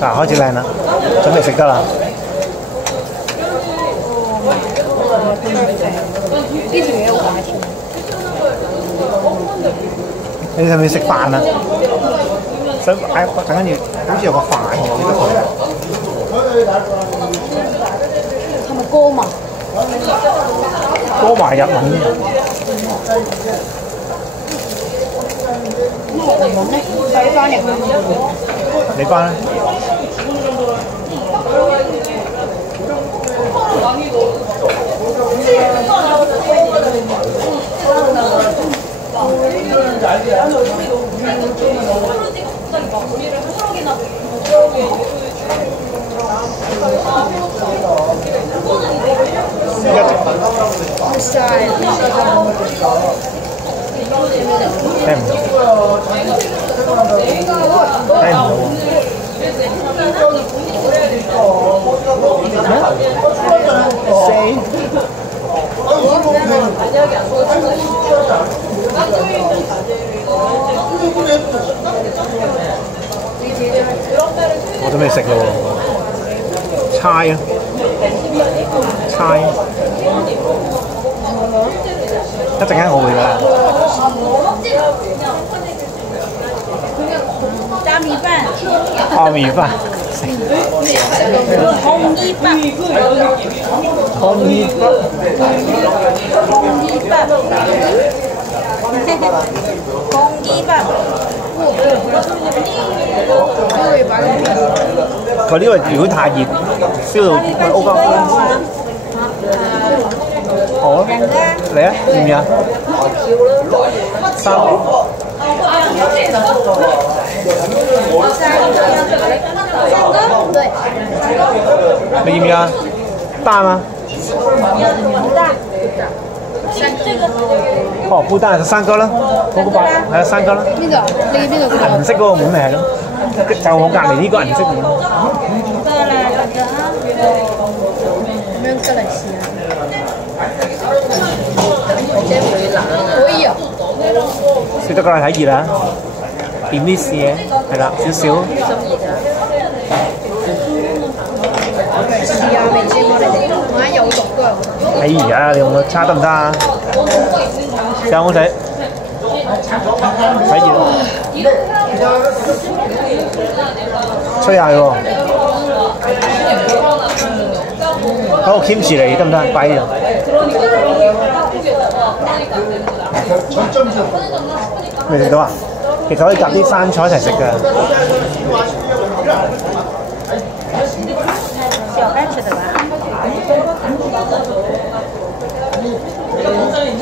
嗱，開始靚啦，準備食得啦。呢條嘢好大條。你係咪食飯啊？想嗌等緊要，好似有個飯喎，記得佢。係咪歌嘛？歌埋日文。日文咧，睇翻日文。你翻咧？好晒啊！聽唔到。聽唔到喎。我都未食咯喎，猜啊，猜，一陣間我會㗎啦。炸米飯。泡米飯。紅衣飯。紅衣飯。紅衣飯。紅衣飯。佢呢個如果太熱，燒到烏膠。好啊，嚟啊，要唔要啊？三個。你要唔要啊？大嗎？不大。哦，不大就3個啦，嗰個白係啊3個啦。邊度？你邊度？銀色嗰個碗咪係咯，就我隔離呢個銀色碗。得啦，得啦。咁樣得嚟試下。可以啊。食得過嚟睇熱啊！點啲試嘅係啦，少少。試下未先喎，你哋萬一有毒都係好。哎呀，你用個叉得唔得啊？試下好食。睇熱。吹下佢喎。嗰個 kimchi 嚟得唔得？擺呢度。未食到啊？其實可以夾啲生菜一齊食㗎。小孩吃的吧？